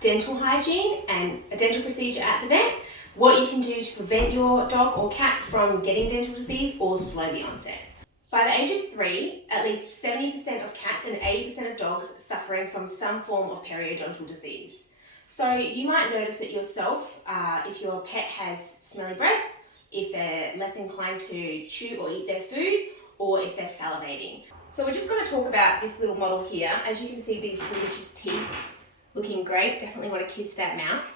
dental hygiene and a dental procedure at the vet, what you can do to prevent your dog or cat from getting dental disease or slow the onset. By the age of 3, at least 70% of cats and 80% of dogs suffering from some form of periodontal disease. So you might notice it yourself if your pet has smelly breath, if they're less inclined to chew or eat their food, or if they're salivating. So we're just going to talk about this little model here. As you can see, these delicious teeth looking great. Definitely want to kiss that mouth.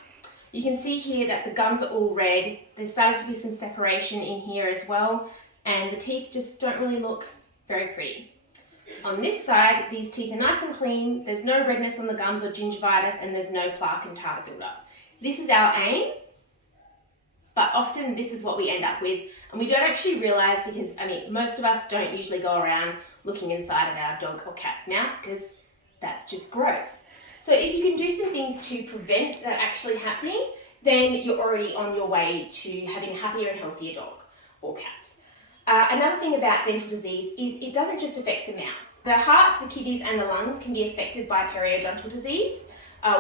You can see here that the gums are all red. There's started to be some separation in here as well, and the teeth just don't really look very pretty. On this side, these teeth are nice and clean. There's no redness on the gums or gingivitis, and there's no plaque and tartar buildup. This is our aim, but often this is what we end up with, and we don't actually realize because, most of us don't usually go around looking inside of our dog or cat's mouth because that's just gross. So if you can do some things to prevent that actually happening, then you're already on your way to having a happier and healthier dog or cat. Another thing about dental disease is it doesn't just affect the mouth. The heart, the kidneys and the lungs can be affected by periodontal disease.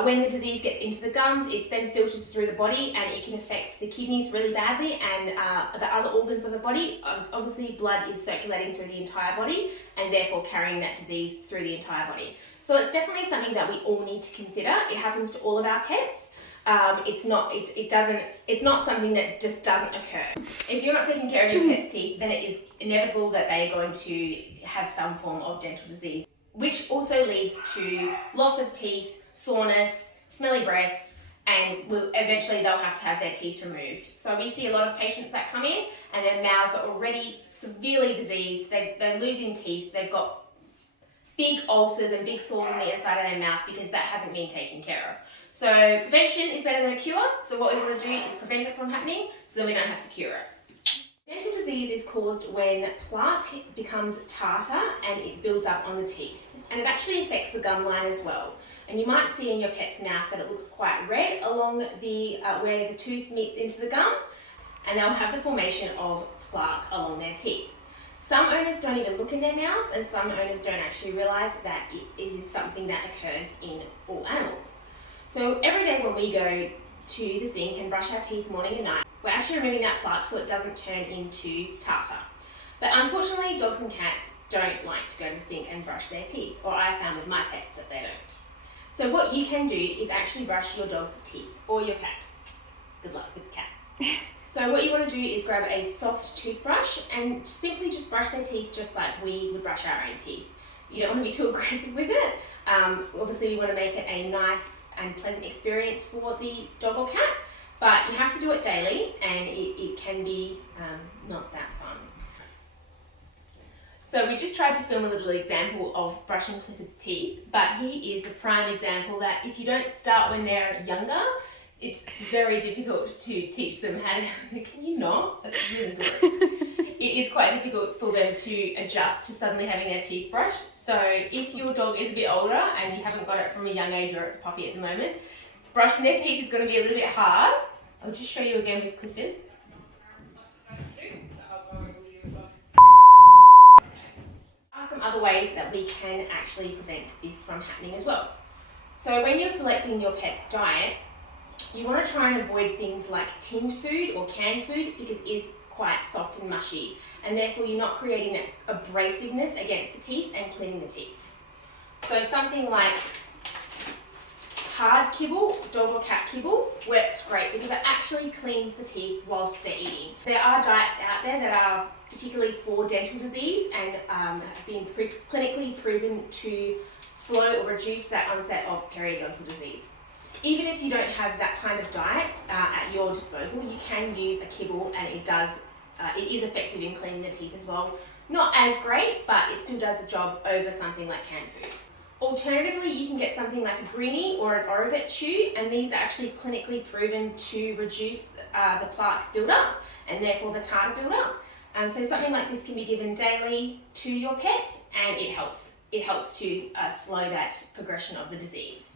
When the disease gets into the gums, it then filters through the body and it can affect the kidneys really badly and the other organs of the body. Obviously, blood is circulating through the entire body and therefore carrying that disease through the entire body. So it's definitely something that we all need to consider. It happens to all of our pets. It's not something that just doesn't occur. If you're not taking care of your pet's teeth, then it is inevitable that they're going to have some form of dental disease, which also leads to loss of teeth, soreness, smelly breath, and eventually they'll have to have their teeth removed. So we see a lot of patients that come in and their mouths are already severely diseased. They're losing teeth. They've got big ulcers and big sores on the inside of their mouth because that hasn't been taken care of. So prevention is better than a cure. So what we want to do is prevent it from happening so that we don't have to cure it. Dental disease is caused when plaque becomes tartar and it builds up on the teeth. And it actually affects the gum line as well. And you might see in your pet's mouth that it looks quite red along the where the tooth meets into the gum, and they'll have the formation of plaque along their teeth. Some owners don't even look in their mouths, and some owners don't actually realise that it is something that occurs in all animals. So every day when we go to the sink and brush our teeth morning and night, we're actually removing that plaque so it doesn't turn into tartar. But unfortunately, dogs and cats don't like to go to the sink and brush their teeth, or I found with my pets that they don't. So what you can do is actually brush your dog's teeth or your cat's. Good luck with cats. So what you want to do is grab a soft toothbrush and simply just brush their teeth just like we would brush our own teeth. You don't want to be too aggressive with it. Obviously you want to make it a nice and pleasant experience for the dog or cat, but you have to do it daily and it can be not that fun. So we just tried to film a little example of brushing Clifford's teeth, but he is the prime example that if you don't start when they're younger, it's very difficult to teach them how to, can you not? That's really good. It is quite difficult for them to adjust to suddenly having their teeth brushed. So if your dog is a bit older and you haven't got it from a young age or it's a puppy at the moment, brushing their teeth is going to be a little bit hard. I'll just show you again with Clifford. Other ways that we can actually prevent this from happening as well. So when you're selecting your pet's diet, you want to try and avoid things like tinned food or canned food because it is quite soft and mushy, and therefore you're not creating that abrasiveness against the teeth and cleaning the teeth. So something like hard kibble, dog or cat kibble, works great because it actually cleans the teeth whilst they're eating. There are diets out there that are particularly for dental disease and have been clinically proven to slow or reduce that onset of periodontal disease. Even if you don't have that kind of diet at your disposal, you can use a kibble and it is effective in cleaning the teeth as well. Not as great, but it still does the job over something like canned food. Alternatively, you can get something like a Greenie or an Orovet chew, and these are actually clinically proven to reduce the plaque buildup and therefore the tartar buildup. So something like this can be given daily to your pet, and it helps to slow that progression of the disease.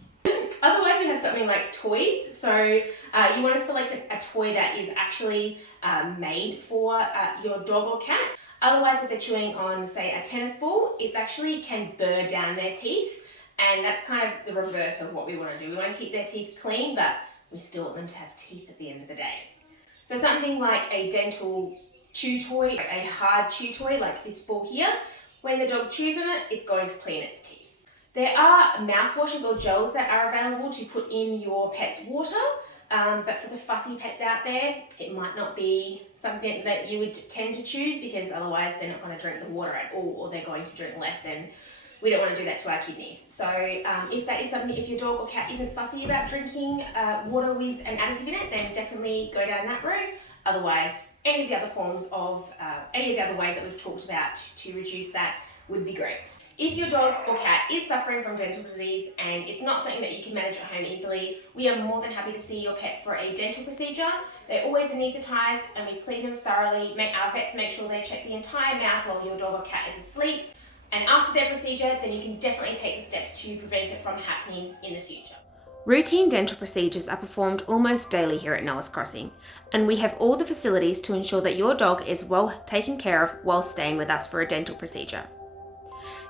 Otherwise, we have something like toys. So you want to select a toy that is actually made for your dog or cat. Otherwise, if they're chewing on, say, a tennis ball, it actually can burr down their teeth And that's kind of the reverse of what we want to do. We want to keep their teeth clean, but we still want them to have teeth at the end of the day. So something like a dental chew toy, a hard chew toy like this ball here, when the dog chews on it, it's going to clean its teeth. There are mouthwashes or gels that are available to put in your pet's water, but for the fussy pets out there, it might not be something that you would tend to choose, because otherwise they're not going to drink the water at all, or they're going to drink less, and we don't want to do that to our kidneys. So if that is something, if your dog or cat isn't fussy about drinking water with an additive in it, then definitely go down that route. Otherwise, any of the other forms of, any of the other ways that we've talked about to reduce that would be great. If your dog or cat is suffering from dental disease and it's not something that you can manage at home easily, we are more than happy to see your pet for a dental procedure. They're always anaesthetised and we clean them thoroughly. Our vets make sure they check the entire mouth while your dog or cat is asleep. And after their procedure, then you can definitely take the steps to prevent it from happening in the future. Routine dental procedures are performed almost daily here at Noah's Crossing, and we have all the facilities to ensure that your dog is well taken care of while staying with us for a dental procedure.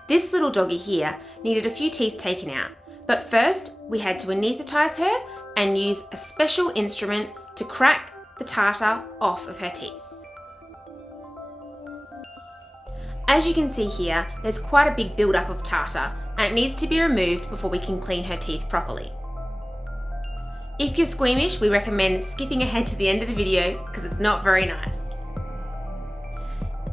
This little doggy here needed a few teeth taken out, but first we had to anaesthetise her and use a special instrument to crack the tartar off of her teeth. As you can see here, there's quite a big build-up of tartar and it needs to be removed before we can clean her teeth properly. If you're squeamish, we recommend skipping ahead to the end of the video because it's not very nice.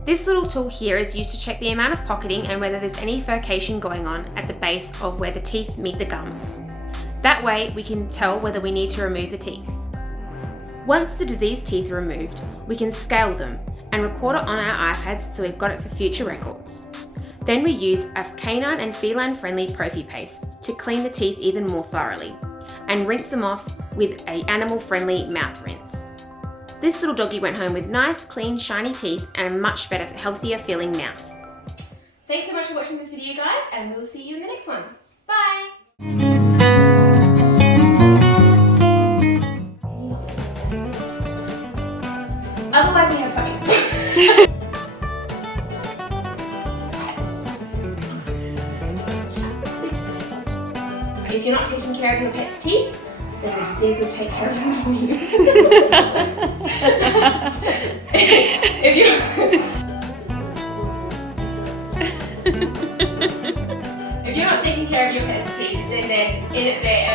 This little tool here is used to check the amount of pocketing and whether there's any furcation going on at the base of where the teeth meet the gums. That way we can tell whether we need to remove the teeth. Once the diseased teeth are removed, we can scale them and record it on our iPads so we've got it for future records. Then we use a canine and feline friendly Prophy paste to clean the teeth even more thoroughly and rinse them off with an animal friendly mouth rinse. This little doggy went home with nice, clean, shiny teeth and a much better, healthier feeling mouth. Thanks so much for watching this video, guys, and we'll see you in the next one. Bye! Otherwise, we have something. If you're not taking care of your pet's teeth, then the disease will take care of them for you. If you're not taking care of your pet's teeth, then they're in it there.